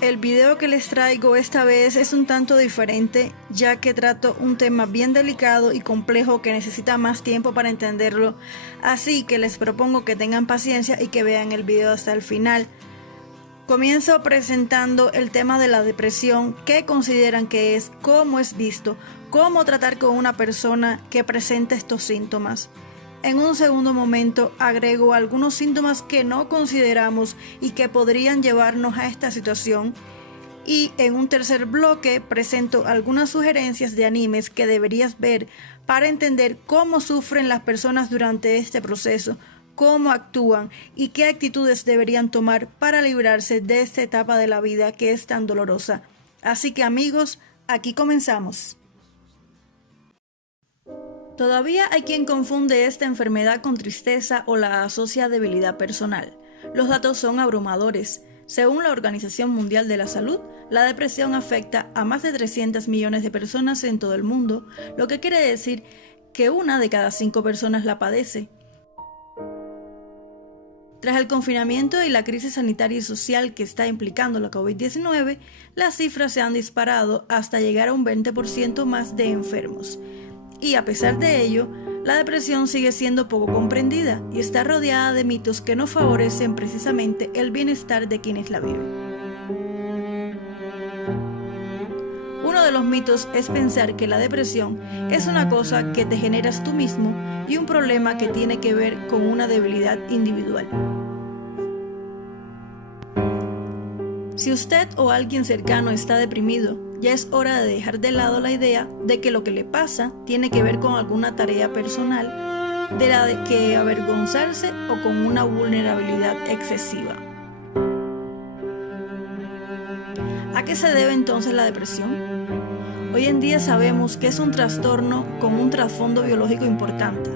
El video que les traigo esta vez es un tanto diferente, ya que trato un tema bien delicado y complejo que necesita más tiempo para entenderlo, así que les propongo que tengan paciencia y que vean el video hasta el final. Comienzo presentando el tema de la depresión, qué consideran que es, cómo es visto, cómo tratar con una persona que presenta estos síntomas. En un segundo momento agrego algunos síntomas que no consideramos y que podrían llevarnos a esta situación. Y en un tercer bloque presento algunas sugerencias de animes que deberías ver para entender cómo sufren las personas durante este proceso, cómo actúan y qué actitudes deberían tomar para librarse de esta etapa de la vida que es tan dolorosa. Así que amigos, aquí comenzamos. Todavía hay quien confunde esta enfermedad con tristeza o la asocia a debilidad personal. Los datos son abrumadores. Según la Organización Mundial de la Salud, la depresión afecta a más de 300 millones de personas en todo el mundo, lo que quiere decir que 1 de cada 5 personas la padece. Tras el confinamiento y la crisis sanitaria y social que está implicando la COVID-19, las cifras se han disparado hasta llegar a un 20% más de enfermos. Y a pesar de ello, la depresión sigue siendo poco comprendida y está rodeada de mitos que no favorecen precisamente el bienestar de quienes la viven. Uno de los mitos es pensar que la depresión es una cosa que te generas tú mismo y un problema que tiene que ver con una debilidad individual. Si usted o alguien cercano está deprimido, ya es hora de dejar de lado la idea de que lo que le pasa tiene que ver con alguna tarea personal de la de que avergonzarse o con una vulnerabilidad excesiva. ¿A qué se debe entonces la depresión? Hoy en día sabemos que es un trastorno con un trasfondo biológico importante.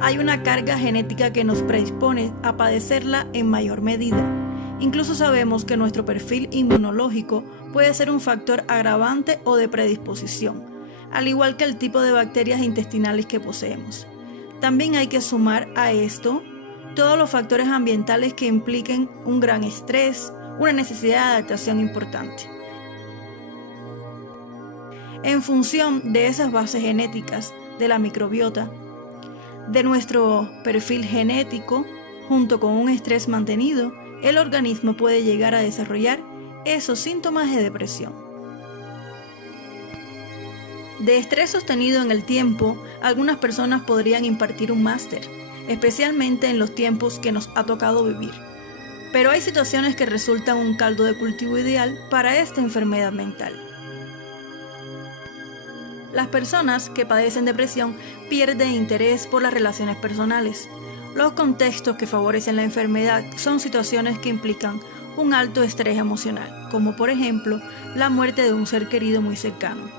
Hay una carga genética que nos predispone a padecerla en mayor medida. Incluso sabemos que nuestro perfil inmunológico puede ser un factor agravante o de predisposición, al igual que el tipo de bacterias intestinales que poseemos. También hay que sumar a esto todos los factores ambientales que impliquen un gran estrés, una necesidad de adaptación importante. En función de esas bases genéticas, de la microbiota, de nuestro perfil genético, junto con un estrés mantenido, el organismo puede llegar a desarrollar esos síntomas de depresión. De estrés sostenido en el tiempo, algunas personas podrían impartir un máster, especialmente en los tiempos que nos ha tocado vivir. Pero hay situaciones que resultan un caldo de cultivo ideal para esta enfermedad mental. Las personas que padecen depresión pierden interés por las relaciones personales. Los contextos que favorecen la enfermedad son situaciones que implican un alto estrés emocional, como por ejemplo la muerte de un ser querido muy cercano.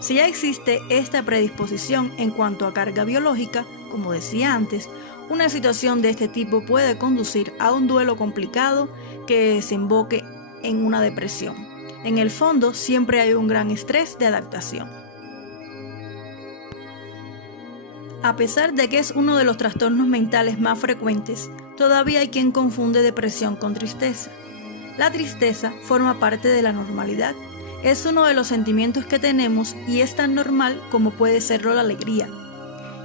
Si ya existe esta predisposición en cuanto a carga biológica, como decía antes, una situación de este tipo puede conducir a un duelo complicado que desemboque en una depresión. En el fondo, siempre hay un gran estrés de adaptación. A pesar de que es uno de los trastornos mentales más frecuentes, todavía hay quien confunde depresión con tristeza. La tristeza forma parte de la normalidad. Es uno de los sentimientos que tenemos y es tan normal como puede serlo la alegría.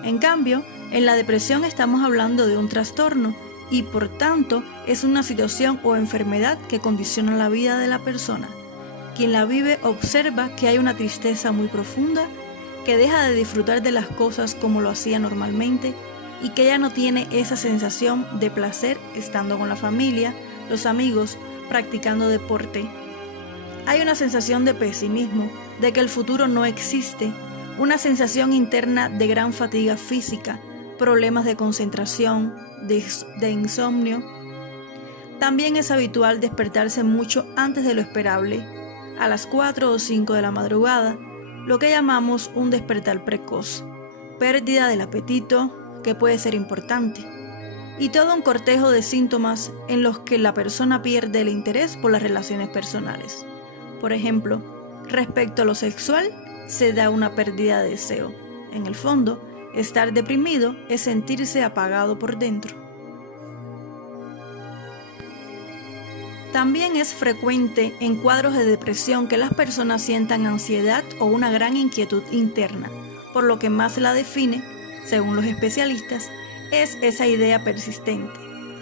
En cambio, en la depresión estamos hablando de un trastorno y por tanto es una situación o enfermedad que condiciona la vida de la persona. Quien la vive observa que hay una tristeza muy profunda, que deja de disfrutar de las cosas como lo hacía normalmente y que ya no tiene esa sensación de placer estando con la familia, los amigos, practicando deporte. Hay una sensación de pesimismo, de que el futuro no existe, una sensación interna de gran fatiga física, problemas de concentración, de insomnio. También es habitual despertarse mucho antes de lo esperable, a las 4 o 5 de la madrugada, lo que llamamos un despertar precoz, pérdida del apetito, que puede ser importante, y todo un cortejo de síntomas en los que la persona pierde el interés por las relaciones personales. Por ejemplo, respecto a lo sexual, se da una pérdida de deseo. En el fondo, estar deprimido es sentirse apagado por dentro. También es frecuente en cuadros de depresión que las personas sientan ansiedad o una gran inquietud interna, por lo que más la define, según los especialistas, es esa idea persistente.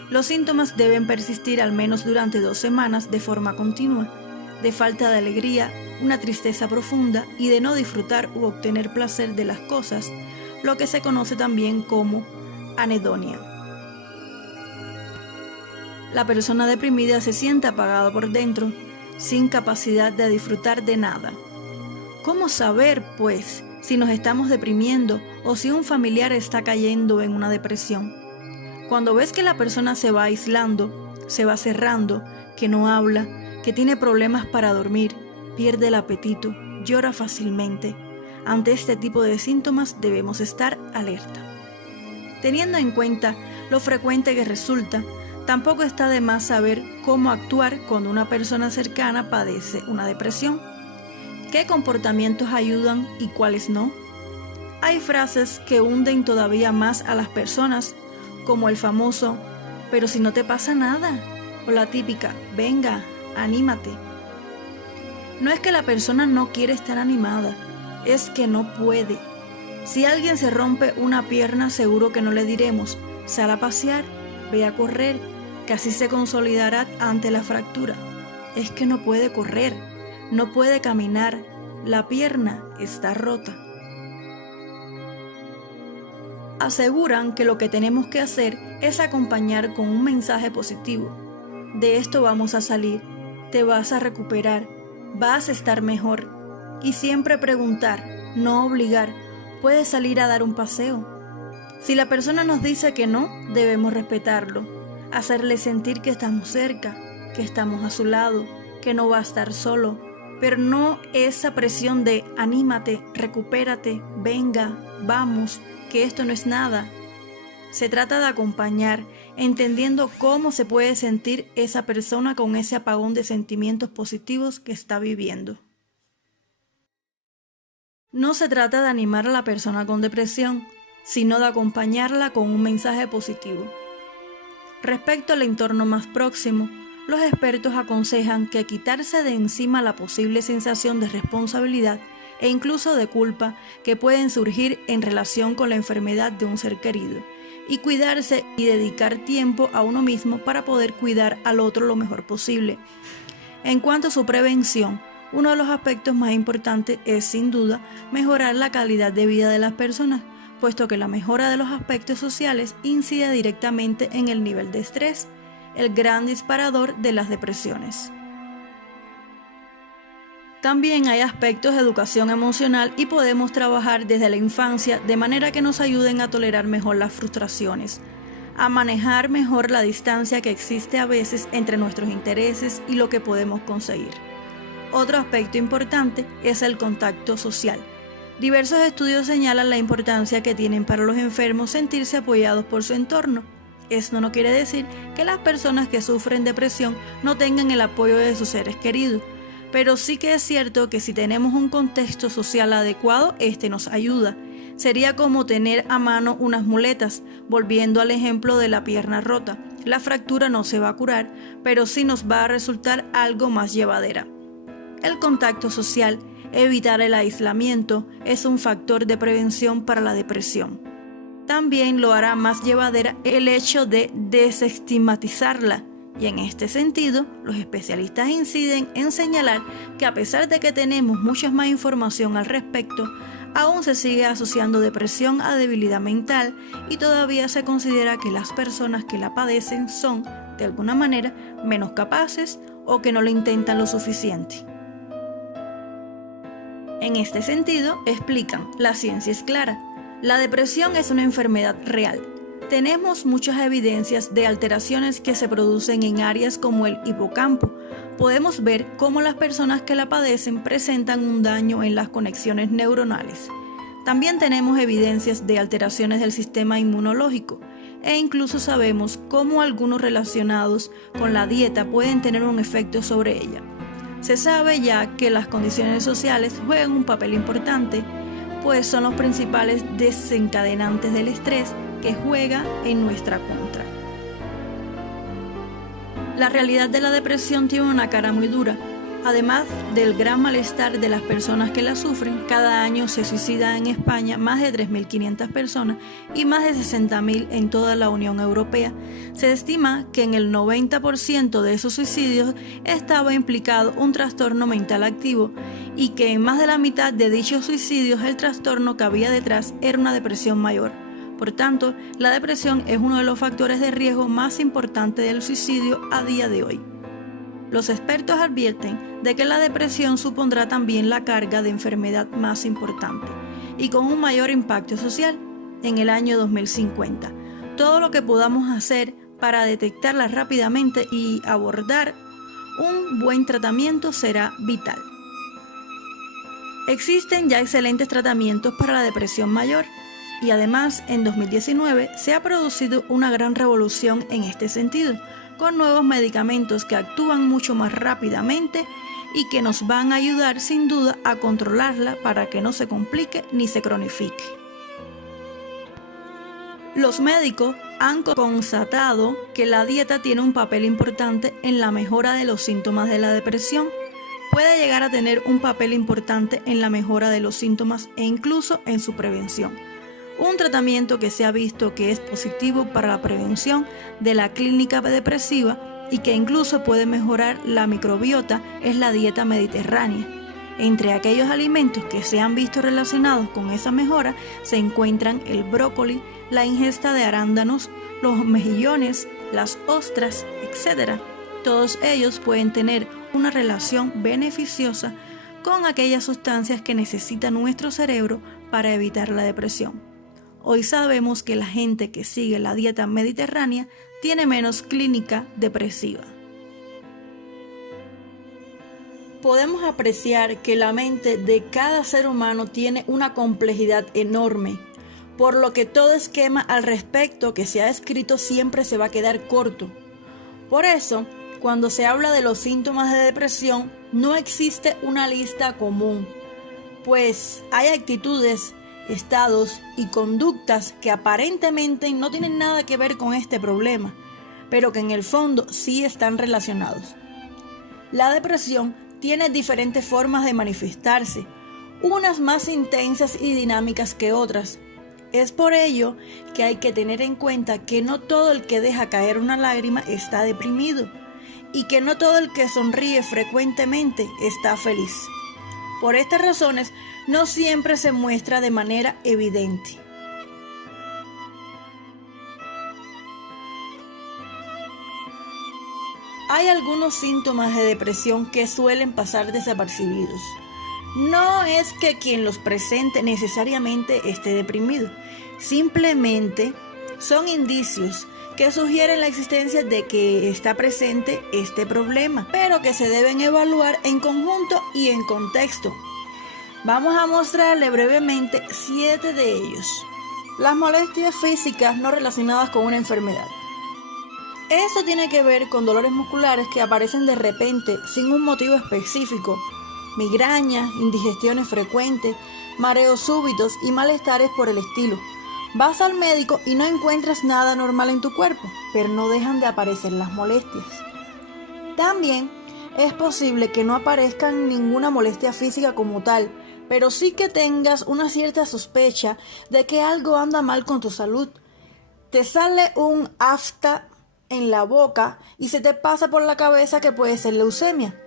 Los síntomas deben persistir al menos durante 2 semanas de forma continua, de falta de alegría, una tristeza profunda y de no disfrutar u obtener placer de las cosas, lo que se conoce también como anedonia. La persona deprimida se siente apagada por dentro, sin capacidad de disfrutar de nada. ¿Cómo saber, pues, si nos estamos deprimiendo o si un familiar está cayendo en una depresión? Cuando ves que la persona se va aislando, se va cerrando, que no habla, que tiene problemas para dormir, pierde el apetito, llora fácilmente. Ante este tipo de síntomas debemos estar alerta. Teniendo en cuenta lo frecuente que resulta, tampoco está de más saber cómo actuar cuando una persona cercana padece una depresión. ¿Qué comportamientos ayudan y cuáles no? Hay frases que hunden todavía más a las personas, como el famoso, pero si no te pasa nada, o la típica, venga, anímate. No es que la persona no quiere estar animada, es que no puede. Si alguien se rompe una pierna, seguro que no le diremos, sal a pasear, ve a correr, que así se consolidará ante la fractura. Es que no puede correr, no puede caminar, la pierna está rota. Aseguran que lo que tenemos que hacer es acompañar con un mensaje positivo. De esto vamos a salir, te vas a recuperar, vas a estar mejor. Y siempre preguntar, no obligar, puedes salir a dar un paseo. Si la persona nos dice que no, debemos respetarlo. Hacerle sentir que estamos cerca, que estamos a su lado, que no va a estar solo, pero no esa presión de anímate, recupérate, venga, vamos, que esto no es nada. Se trata de acompañar, entendiendo cómo se puede sentir esa persona con ese apagón de sentimientos positivos que está viviendo. No se trata de animar a la persona con depresión, sino de acompañarla con un mensaje positivo. Respecto al entorno más próximo, los expertos aconsejan que quitarse de encima la posible sensación de responsabilidad e incluso de culpa que pueden surgir en relación con la enfermedad de un ser querido, y cuidarse y dedicar tiempo a uno mismo para poder cuidar al otro lo mejor posible. En cuanto a su prevención, uno de los aspectos más importantes es, sin duda, mejorar la calidad de vida de las personas, puesto que la mejora de los aspectos sociales incide directamente en el nivel de estrés, el gran disparador de las depresiones. También hay aspectos de educación emocional y podemos trabajar desde la infancia de manera que nos ayuden a tolerar mejor las frustraciones, a manejar mejor la distancia que existe a veces entre nuestros intereses y lo que podemos conseguir. Otro aspecto importante es el contacto social. Diversos estudios señalan la importancia que tienen para los enfermos sentirse apoyados por su entorno. Esto no quiere decir que las personas que sufren depresión no tengan el apoyo de sus seres queridos, pero sí que es cierto que si tenemos un contexto social adecuado, este nos ayuda. Sería como tener a mano unas muletas, volviendo al ejemplo de la pierna rota. La fractura no se va a curar, pero sí nos va a resultar algo más llevadera. El contacto social, evitar el aislamiento, es un factor de prevención para la depresión. También lo hará más llevadera el hecho de desestigmatizarla, y en este sentido, los especialistas inciden en señalar que a pesar de que tenemos mucha más información al respecto, aún se sigue asociando depresión a debilidad mental y todavía se considera que las personas que la padecen son, de alguna manera, menos capaces o que no lo intentan lo suficiente. En este sentido, explican, la ciencia es clara. La depresión es una enfermedad real. Tenemos muchas evidencias de alteraciones que se producen en áreas como el hipocampo. Podemos ver cómo las personas que la padecen presentan un daño en las conexiones neuronales. También tenemos evidencias de alteraciones del sistema inmunológico e incluso sabemos cómo algunos relacionados con la dieta pueden tener un efecto sobre ella. Se sabe ya que las condiciones sociales juegan un papel importante, pues son los principales desencadenantes del estrés que juega en nuestra contra. La realidad de la depresión tiene una cara muy dura. Además del gran malestar de las personas que la sufren, cada año se suicidan en España más de 3.500 personas y más de 60.000 en toda la Unión Europea. Se estima que en el 90% de esos suicidios estaba implicado un trastorno mental activo y que en más de la mitad de dichos suicidios el trastorno que había detrás era una depresión mayor. Por tanto, la depresión es uno de los factores de riesgo más importantes del suicidio a día de hoy. Los expertos advierten de que la depresión supondrá también la carga de enfermedad más importante y con un mayor impacto social en el año 2050. Todo lo que podamos hacer para detectarla rápidamente y abordar un buen tratamiento será vital. Existen ya excelentes tratamientos para la depresión mayor y además en 2019 se ha producido una gran revolución en este sentido, con nuevos medicamentos que actúan mucho más rápidamente y que nos van a ayudar sin duda a controlarla para que no se complique ni se cronifique. Los médicos han constatado que la dieta tiene un papel importante en la mejora de los síntomas de la depresión. Puede llegar a tener un papel importante en la mejora de los síntomas e incluso en su prevención. Un tratamiento que se ha visto que es positivo para la prevención de la clínica depresiva y que incluso puede mejorar la microbiota es la dieta mediterránea. Entre aquellos alimentos que se han visto relacionados con esa mejora se encuentran el brócoli, la ingesta de arándanos, los mejillones, las ostras, etc. Todos ellos pueden tener una relación beneficiosa con aquellas sustancias que necesita nuestro cerebro para evitar la depresión. Hoy sabemos que la gente que sigue la dieta mediterránea tiene menos clínica depresiva. Podemos apreciar que la mente de cada ser humano tiene una complejidad enorme, por lo que todo esquema al respecto que se ha escrito siempre se va a quedar corto. Por eso, cuando se habla de los síntomas de depresión, no existe una lista común, pues hay actitudes, estados y conductas que aparentemente no tienen nada que ver con este problema, pero que en el fondo sí están relacionados. La depresión tiene diferentes formas de manifestarse, unas más intensas y dinámicas que otras. Es por ello que hay que tener en cuenta que no todo el que deja caer una lágrima está deprimido y que no todo el que sonríe frecuentemente está feliz. Por estas razones, no siempre se muestra de manera evidente. Hay algunos síntomas de depresión que suelen pasar desapercibidos. No es que quien los presente necesariamente esté deprimido, simplemente son indicios que sugieren la existencia de que está presente este problema, pero que se deben evaluar en conjunto y en contexto. Vamos a mostrarle brevemente 7 de ellos. Las molestias físicas no relacionadas con una enfermedad. Esto tiene que ver con dolores musculares que aparecen de repente sin un motivo específico, migrañas, indigestiones frecuentes, mareos súbitos y malestares por el estilo. Vas al médico y no encuentras nada normal en tu cuerpo, pero no dejan de aparecer las molestias. También es posible que no aparezcan ninguna molestia física como tal, pero sí que tengas una cierta sospecha de que algo anda mal con tu salud. Te sale un afta en la boca y se te pasa por la cabeza que puede ser leucemia.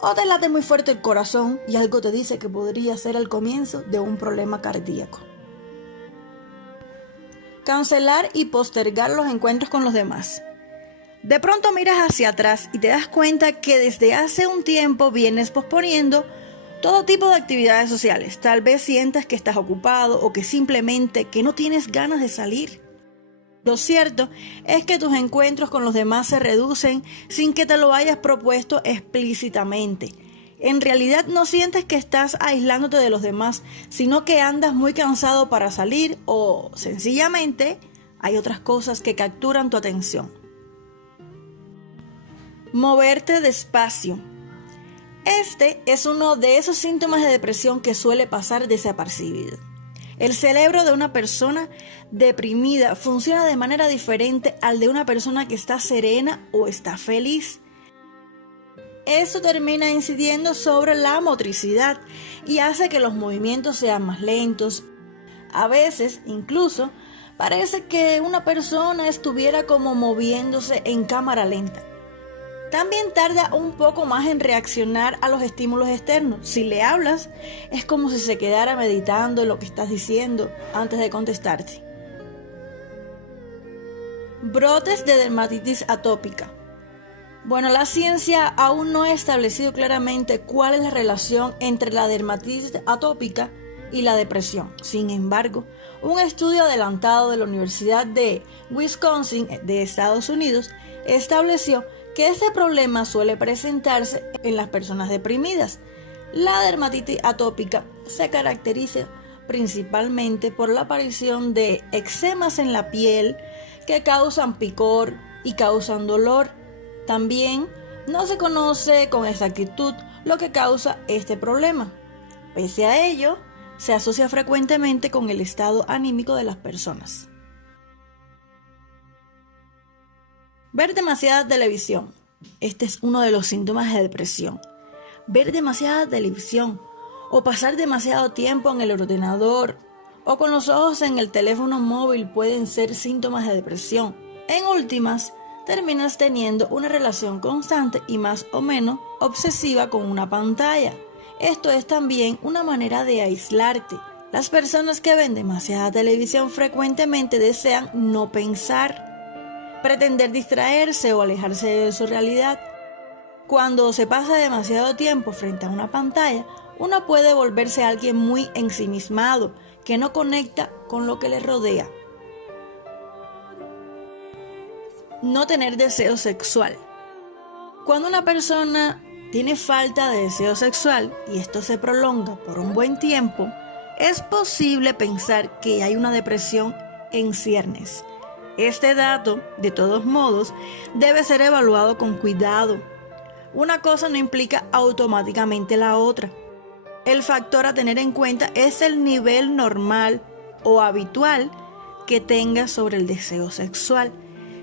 O te late muy fuerte el corazón y algo te dice que podría ser el comienzo de un problema cardíaco. Cancelar y postergar los encuentros con los demás. De pronto miras hacia atrás y te das cuenta que desde hace un tiempo vienes posponiendo todo tipo de actividades sociales. Tal vez sientas que estás ocupado o que simplemente que no tienes ganas de salir. Lo cierto es que tus encuentros con los demás se reducen sin que te lo hayas propuesto explícitamente. En realidad no sientes que estás aislándote de los demás, sino que andas muy cansado para salir o sencillamente hay otras cosas que capturan tu atención. Moverte despacio. Este es uno de esos síntomas de depresión que suele pasar desapercibido. El cerebro de una persona deprimida funciona de manera diferente al de una persona que está serena o está feliz. Esto termina incidiendo sobre la motricidad y hace que los movimientos sean más lentos. A veces, incluso, parece que una persona estuviera como moviéndose en cámara lenta. También tarda un poco más en reaccionar a los estímulos externos. Si le hablas, es como si se quedara meditando lo que estás diciendo antes de contestarte. Brotes de dermatitis atópica. Bueno, la ciencia aún no ha establecido claramente cuál es la relación entre la dermatitis atópica y la depresión. Sin embargo, un estudio adelantado de la Universidad de Wisconsin de Estados Unidos estableció que este problema suele presentarse en las personas deprimidas. La dermatitis atópica se caracteriza principalmente por la aparición de eczemas en la piel que causan picor y causan dolor. También no se conoce con exactitud lo que causa este problema. Pese a ello, se asocia frecuentemente con el estado anímico de las personas. Ver demasiada televisión. Este es uno de los síntomas de depresión. Ver demasiada televisión o pasar demasiado tiempo en el ordenador o con los ojos en el teléfono móvil pueden ser síntomas de depresión. En últimas, terminas teniendo una relación constante y más o menos obsesiva con una pantalla. Esto es también una manera de aislarte. Las personas que ven demasiada televisión frecuentemente desean no pensar, pretender distraerse o alejarse de su realidad. Cuando se pasa demasiado tiempo frente a una pantalla, uno puede volverse alguien muy ensimismado, que no conecta con lo que le rodea. No tener deseo sexual. Cuando una persona tiene falta de deseo sexual y esto se prolonga por un buen tiempo, es posible pensar que hay una depresión en ciernes. Este dato, de todos modos, debe ser evaluado con cuidado. Una cosa no implica automáticamente la otra. El factor a tener en cuenta es el nivel normal o habitual que tengas sobre el deseo sexual.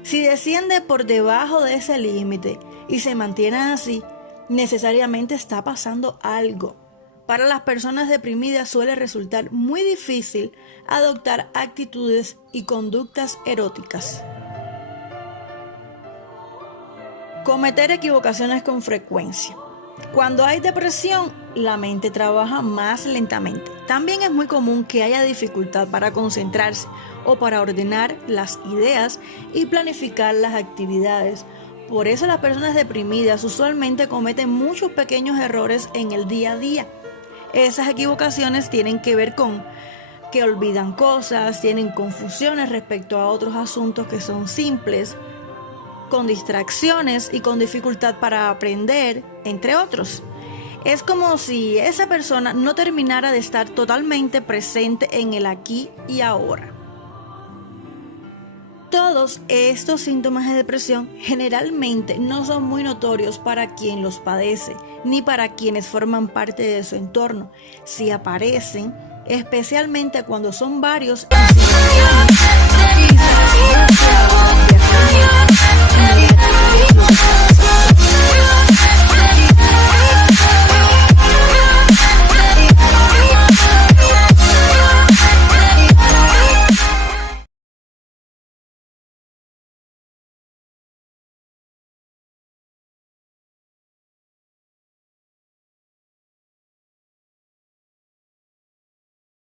Si desciende por debajo de ese límite y se mantiene así, necesariamente está pasando algo. Para las personas deprimidas suele resultar muy difícil adoptar actitudes y conductas eróticas. Cometer equivocaciones con frecuencia. Cuando hay depresión, la mente trabaja más lentamente. También es muy común que haya dificultad para concentrarse o para ordenar las ideas y planificar las actividades. Por eso las personas deprimidas usualmente cometen muchos pequeños errores en el día a día. Esas equivocaciones tienen que ver con que olvidan cosas, tienen confusiones respecto a otros asuntos que son simples, con distracciones y con dificultad para aprender, entre otros. Es como si esa persona no terminara de estar totalmente presente en el aquí y ahora. Todos estos síntomas de depresión generalmente no son muy notorios para quien los padece, ni para quienes forman parte de su entorno. Si aparecen, especialmente cuando son varios,